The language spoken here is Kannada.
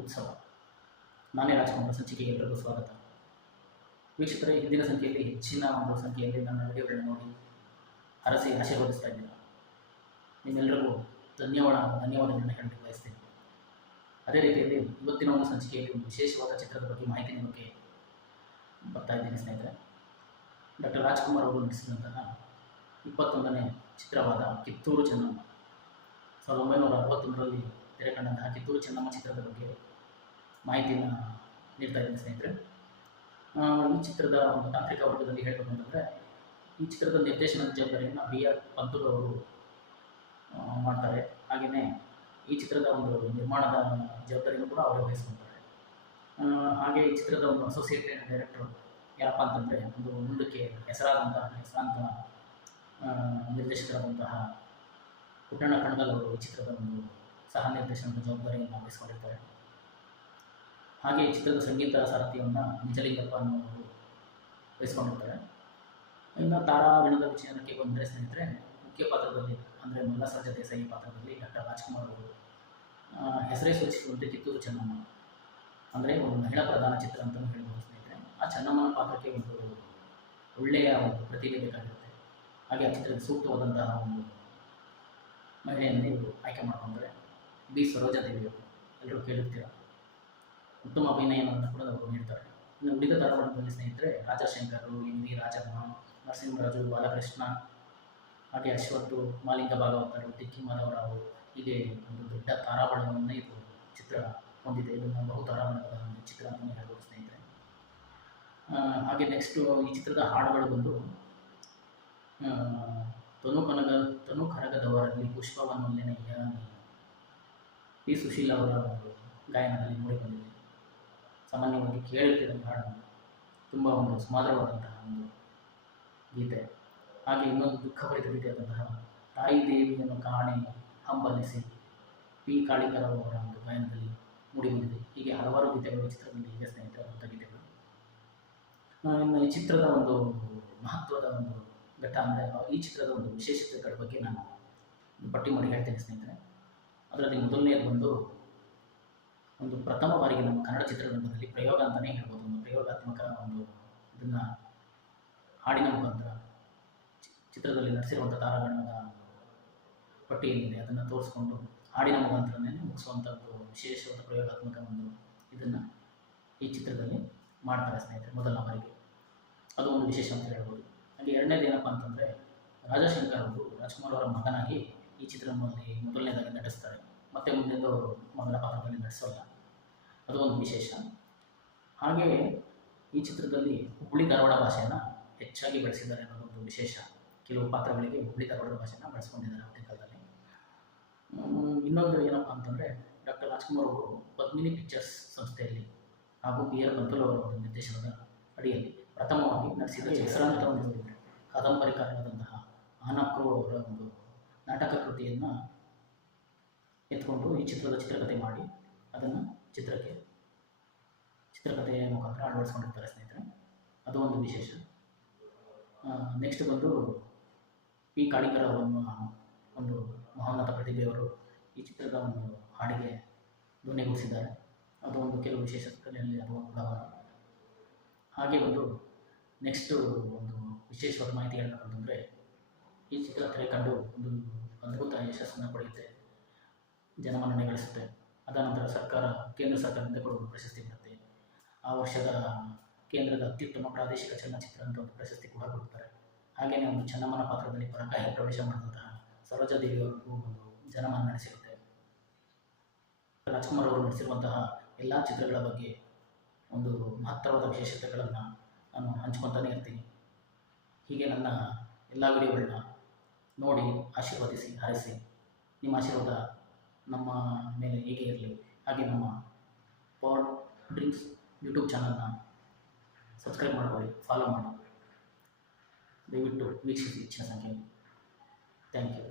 ಉತ್ಸವ. ನಾನೇ ರಾಜ್ಕುಮಾರ್ ಸಂಚಿಕೆಗೆ ಎಲ್ಲರಿಗೂ ಸ್ವಾಗತ. ವೀಕ್ಷಕರೇ, ಹಿಂದಿನ ಸಂಖ್ಯೆಯಲ್ಲಿ ಹೆಚ್ಚಿನ ಒಂದು ಸಂಖ್ಯೆಯಲ್ಲಿ ನನ್ನ ವಿಡಿಯೋಗಳನ್ನ ನೋಡಿ ಹರಸಿ ಆಶೀರ್ವದಿಸ್ತಾ ಇದ್ದೀರಾ. ನಿಮ್ಮೆಲ್ಲರಿಗೂ ಧನ್ಯವಾದಗಳನ್ನ ಹೇಳಲಿಕ್ಕೆ ಬಯಸ್ತೀನಿ. ಅದೇ ರೀತಿಯಲ್ಲಿ ಇವತ್ತಿನ ಒಂದು ಸಂಚಿಕೆಯಲ್ಲಿ ಒಂದು ವಿಶೇಷವಾದ ಚಿತ್ರದ ಬಗ್ಗೆ ಮಾಹಿತಿ ನಿಮಗೆ ಬರ್ತಾ ಇದ್ದೀನಿ ಸ್ನೇಹಿತರೆ. ಡಾಕ್ಟರ್ ರಾಜ್ಕುಮಾರ್ ಅವರು ನಟಿಸಿದಂತಹ 21ನೇ ಚಿತ್ರವಾದ ಕಿತ್ತೂರು ಚೆನ್ನಮ್ಮ, 1961ರಲ್ಲಿ ತೆರೆ ಕಂಡಂತಹ ಕಿತ್ತೂರು ಚೆನ್ನಮ್ಮ ಚಿತ್ರದ ಬಗ್ಗೆ ಮಾಹಿತಿಯನ್ನು ನೀಡ್ತಾ ಇದ್ದೀನಿ ಸ್ನೇಹಿತರೆ. ಈ ಚಿತ್ರದ ಒಂದು ತಾಂತ್ರಿಕ ವರ್ಗದಲ್ಲಿ ಹೇಳಬೇಕು ಅಂತಂದರೆ, ಈ ಚಿತ್ರದ ನಿರ್ದೇಶನದ ಜವಾಬ್ದಾರಿಯನ್ನು BR ಪಂತುಲು ಅವರು ಮಾಡ್ತಾರೆ. ಹಾಗೆಯೇ ಈ ಚಿತ್ರದ ಒಂದು ನಿರ್ಮಾಣದ ಜವಾಬ್ದಾರಿಯನ್ನು ಕೂಡ ಅವರೇ ವಹಿಸ್ಕೊಳ್ತಾರೆ. ಹಾಗೆ ಈ ಚಿತ್ರದ ಒಂದು ಅಸೋಸಿಯೇಟೆಡ್ ಡೈರೆಕ್ಟರ್ ಯಾರಪ್ಪ ಅಂತಂದರೆ, ಒಂದು ಮುಂದಕ್ಕೆ ಹೆಸರಾಂತ ನಿರ್ದೇಶಕರಾದಂತಹ ಪುಟ್ಟಣ್ಣ ಕಣಗಾಲ್ ಅವರು ಈ ಚಿತ್ರದ ಒಂದು ಸಹ ನಿರ್ದೇಶನದ ಜವಾಬ್ದಾರಿಯನ್ನು ವಹಿಸ್ಕೊಂಡಿರ್ತಾರೆ. ಹಾಗೆ ಈ ಚಿತ್ರದ ಸಂಗೀತ ಸಾರಥ್ಯವನ್ನು ನಿಜಲಿಂಗಪ್ಪ ಅನ್ನೋರು ವಹಿಸ್ಕೊಂಡಿರ್ತಾರೆ. ಇನ್ನು ತಾರಾಗಣದ ವಿಚಾರಕ್ಕೆ ಬಂದರೆ ಸ್ನೇಹಿತರೆ, ಮುಖ್ಯ ಪಾತ್ರದಲ್ಲಿ ಅಂದರೆ ಮಲ್ಲಸರಾಜ ದೇಸಾಯಿ ಪಾತ್ರದಲ್ಲಿ ಡಾಕ್ಟರ್ ರಾಜ್ಕುಮಾರ್ ಅವರು ಹೆಸರೇ ಸೂಚಿಸುವಂತೆ ಕಿತ್ತೂರು ಚೆನ್ನಮ್ಮ ಅಂದರೆ ಒಂದು ಮಹಿಳಾ ಪ್ರಧಾನ ಚಿತ್ರ ಅಂತಲೂ ಹೇಳ್ಬೋದು ಸ್ನೇಹಿತರೆ. ಆ ಚೆನ್ನಮ್ಮನ ಪಾತ್ರಕ್ಕೆ ಒಂದು ಒಳ್ಳೆಯ ಒಂದು ಪ್ರತಿಭೆ ಬೇಕಾಗಿರುತ್ತೆ. ಹಾಗೆ ಆ ಚಿತ್ರದ ಸೂಕ್ತವಾದಂತಹ ಒಂದು ಮಹಿಳೆಯನ್ನು ಇವರು ಆಯ್ಕೆ ಮಾಡ್ಕೊಂಡ್ರೆ B. ಸರೋಜಾದೇವಿಯವರು, ಎಲ್ಲರೂ ಕೇಳಿರ್ತೀರ. ಉತ್ತಮ ಅಭಿನಯವನ್ನು ಕೂಡ ಅವರು ನೀಡ್ತಾರೆ. ಇನ್ನು ಉಳಿದ ತಾರಾಗಣದಲ್ಲಿ ಸ್ನೇಹಿತರೆ, ರಾಜಶೇಖರ್, MV ರಾಜಮ್ಮ, ನರಸಿಂಹರಾಜು, ಬಾಲಕೃಷ್ಣ, ಹಾಗೆ ಅಶ್ವಥ್, ಮಾಲಿಂಗ ಭಾಗವತರು, ಟಿಕ್ಕಿ ಮಾಧವರಾವು, ಹೀಗೆ ಒಂದು ದೊಡ್ಡ ತಾರಾಗಣವನ್ನು ಇದು ಚಿತ್ರ ಹೊಂದಿದೆ. ಇದನ್ನು ಬಹು ತಾರಾಗಣದ ಒಂದು ಚಿತ್ರ ಅಂತಲೇ ಹೇಳ್ಬೋದು ಸ್ನೇಹಿತರೆ. ಹಾಗೆ ನೆಕ್ಸ್ಟು ಈ ಚಿತ್ರದ ಹಾಡುಗಳು ಬಂದು ತನು ಕರಗದವರಲ್ಲಿ ಪುಷ್ಪವನ್ನು ನೆನೆಯ P. ಸುಶೀಲ ಅವರ ಒಂದು ಗಾಯನದಲ್ಲಿ ಮೂಡಿಬಂದಿದೆ. ಸಾಮಾನ್ಯವಾಗಿ ಕೇಳಿರ್ತೀರ ಹಾಡನ್ನು, ತುಂಬ ಒಂದು ಸುಮಧುರವಾದಂತಹ ಒಂದು ಗೀತೆ. ಹಾಗೆ ಇನ್ನೊಂದು ದುಃಖಭರಿತ ಗೀತೆಯಾದಂತಹ ತಾಯಿ ದೇವಿಯನ್ನು ಕಾಣೆ ಹಂಬಲಿಸಿ P. ಕಾಳಿಕರ ಅವರ ಒಂದು ಗಾಯನದಲ್ಲಿ ಮೂಡಿಬಂದಿದೆ. ಹೀಗೆ ಹಲವಾರು ಗೀತೆಗಳು ಈ ಚಿತ್ರದಲ್ಲಿ ಇದೆ ಸ್ನೇಹಿತರೆ, ಅಂಥ ಗೀತೆಗಳು. ಇನ್ನು ಈ ಚಿತ್ರದ ಒಂದು ಮಹತ್ವದ ಒಂದು ಘಟ್ಟ ಅಂದರೆ, ಈ ಚಿತ್ರದ ಒಂದು ವಿಶೇಷತೆಗಳ ಬಗ್ಗೆ ನಾನು ಪಟ್ಟಿ ಮಾಡಿ ಹೇಳ್ತೇನೆ ಸ್ನೇಹಿತರೆ. ಅದರಲ್ಲಿ ಮೊದಲನೇದು ಒಂದು ಪ್ರಥಮ ಬಾರಿಗೆ ನಮ್ಮ ಕನ್ನಡ ಚಿತ್ರರಂಗದಲ್ಲಿ ಪ್ರಯೋಗ ಅಂತಲೇ ಹೇಳ್ಬೋದು. ಒಂದು ಪ್ರಯೋಗಾತ್ಮಕ ಒಂದು ಇದನ್ನು ಹಾಡಿನ ಮುಖಾಂತರ ಚಿತ್ರದಲ್ಲಿ ನಟಿಸಿರುವಂಥ ತಾರಾಗಣದ ಪಟ್ಟಿ ಏನಿದೆ ಅದನ್ನು ತೋರಿಸ್ಕೊಂಡು ಹಾಡಿನ ಮುಖಾಂತರನೇ ಮುಗಿಸುವಂಥದ್ದು ವಿಶೇಷವಾದ ಪ್ರಯೋಗಾತ್ಮಕ ಒಂದು ಇದನ್ನು ಈ ಚಿತ್ರದಲ್ಲಿ ಮಾಡ್ತಾರೆ ಸ್ನೇಹಿತರೆ, ಮೊದಲ ಬಾರಿಗೆ. ಅದು ಒಂದು ವಿಶೇಷ ಅಂತ ಹೇಳ್ಬೋದು. ಹಾಗೆ ಎರಡನೇದು ಏನಪ್ಪ ಅಂತಂದರೆ, ರಾಜಶೇಖರ್ ಅವರು ರಾಜ್ಕುಮಾರ್ ಅವರ ಮಗನಾಗಿ ಈ ಚಿತ್ರದಲ್ಲಿ ಮೊದಲನೇದಾಗಿ ನಟಿಸ್ತಾರೆ. ಮತ್ತು ಮುಂದೆಂದು ಅವರು ಮಗನ ಪಾತ್ರದಲ್ಲಿ ನಟಿಸೋಲ್ಲ, ಅದು ಒಂದು ವಿಶೇಷ. ಹಾಗೆಯೇ ಈ ಚಿತ್ರದಲ್ಲಿ ಹುಬ್ಬಳ್ಳಿ ಧಾರವಾಡ ಭಾಷೆಯನ್ನು ಹೆಚ್ಚಾಗಿ ಬಳಸಿದ್ದಾರೆ ಅನ್ನೋದೊಂದು ವಿಶೇಷ. ಕೆಲವು ಪಾತ್ರಗಳಿಗೆ ಹುಬ್ಬಳ್ಳಿ ಧಾರವಾಡ ಭಾಷೆಯನ್ನು ಬಳಸ್ಕೊಂಡಿದ್ದಾರೆ ಅವತ್ತಿನ ಕಾಲದಲ್ಲಿ. ಇನ್ನೊಂದು ಏನಪ್ಪ ಅಂತಂದರೆ, ಡಾಕ್ಟರ್ ರಾಜ್ಕುಮಾರ್ ಅವರು ಪದ್ಮಿನಿ ಪಿಕ್ಚರ್ಸ್ ಸಂಸ್ಥೆಯಲ್ಲಿ ಹಾಗೂ BR ಪಂತುಲು ಅವರ ಒಂದು ನಿರ್ದೇಶನದ ಅಡಿಯಲ್ಲಿ ಪ್ರಥಮವಾಗಿ ನಡೆಸಿದ ಹೆಸರಾಂತ ಒಂದು ಕಾದಂಬರಿಕಾರರಾದಂತಹ ಆನಕ್ರು ಅವರ ಒಂದು ನಾಟಕ ಕೃತಿಯನ್ನು ಎತ್ಕೊಂಡು ಈ ಚಿತ್ರದ ಚಿತ್ರಕಥೆ ಮಾಡಿ ಅದನ್ನು ಚಿತ್ರಕಥೆಯ ಮುಖಾಂತರ ಅಳವಡಿಸ್ಕೊಂಡಿರ್ತಾರೆ ಸ್ನೇಹಿತರೆ, ಅದು ಒಂದು ವಿಶೇಷ. ನೆಕ್ಸ್ಟ್ ಬಂದು P. ಕಾಳಿಕರ ಅವರನ್ನು ಒಂದು ಮಹೋನ್ನತ ಪ್ರತಿಭೆಯವರು ಈ ಚಿತ್ರದ ಒಂದು ಹಾಡಿಗೆ ಧ್ವನಿಗೂಡಿಸಿದ್ದಾರೆ. ಅದು ಒಂದು ಕೆಲವು ವಿಶೇಷತೆಗಳಲ್ಲಿ ಅದು ಕೂಡ. ಹಾಗೆ ನೆಕ್ಸ್ಟು ಒಂದು ವಿಶೇಷವಾದ ಮಾಹಿತಿ ಹೇಳಬೇಕಂತಂದರೆ, ಈ ಚಿತ್ರ ತೆರೆ ಕಂಡು ಒಂದು ಅದ್ಭುತ ಯಶಸ್ಸನ್ನು ಪಡೆಯುತ್ತೆ, ಜನಮನ್ನಣೆ ಗಳಿಸುತ್ತೆ. ಅದಾನಂತರ ಕೇಂದ್ರ ಸರ್ಕಾರದಿಂದ ಕೂಡ ಒಂದು ಪ್ರಶಸ್ತಿ ಬರುತ್ತೆ. ಆ ವರ್ಷದ ಕೇಂದ್ರದ ಅತ್ಯುತ್ತಮ ಪ್ರಾದೇಶಿಕ ಚಲನಚಿತ್ರ ಅಂತ ಒಂದು ಪ್ರಶಸ್ತಿ ಕೂಡ ಕೊಡ್ತಾರೆ. ಹಾಗೆಯೇ ಒಂದು ಚೆನ್ನಮ್ಮನ ಪಾತ್ರದಲ್ಲಿ ಪರಕಾಯ ಪ್ರವೇಶ ಮಾಡಿದಂತಹ ಸರೋಜಾದೇವಿಯವರಿಗೂ ಒಂದು ಜನಮನ್ನಣೆ ಸಿಗುತ್ತೆ. ರಾಜ್ಕುಮಾರ್ ಅವರು ನಟಿಸಿರುವಂತಹ ಎಲ್ಲ ಚಿತ್ರಗಳ ಬಗ್ಗೆ ಒಂದು ಮಹತ್ತರವಾದ ವಿಶೇಷತೆಗಳನ್ನು ನಾನು ಹಂಚ್ಕೊತಾನೆ ಇರ್ತೀನಿ. ಹೀಗೆ ನನ್ನ ಎಲ್ಲ ವಿಡಿಯೋಗಳನ್ನ ನೋಡಿ ಆಶೀರ್ವದಿಸಿ, ಹರಿಸಿ. ನಿಮ್ಮ ಆಶೀರ್ವಾದ ನಮ್ಮ ಮೇಲೆ ಹೀಗೆ ಇರಲಿ. ಹಾಗೆ ನಮ್ಮ ಪಾಡ್ ಡ್ರೀಮ್ಸ್ ಯೂಟ್ಯೂಬ್ ಚಾನಲ್ನ ಸಬ್ಸ್ಕ್ರೈಬ್ ಮಾಡ್ಕೊಳ್ಳಿ, ಫಾಲೋ ಮಾಡಿ. ದಯವಿಟ್ಟು ವೀಕ್ಷಿಸಿ ಹೆಚ್ಚಿನ ಸಂಖ್ಯೆಯಲ್ಲಿ. Thank you.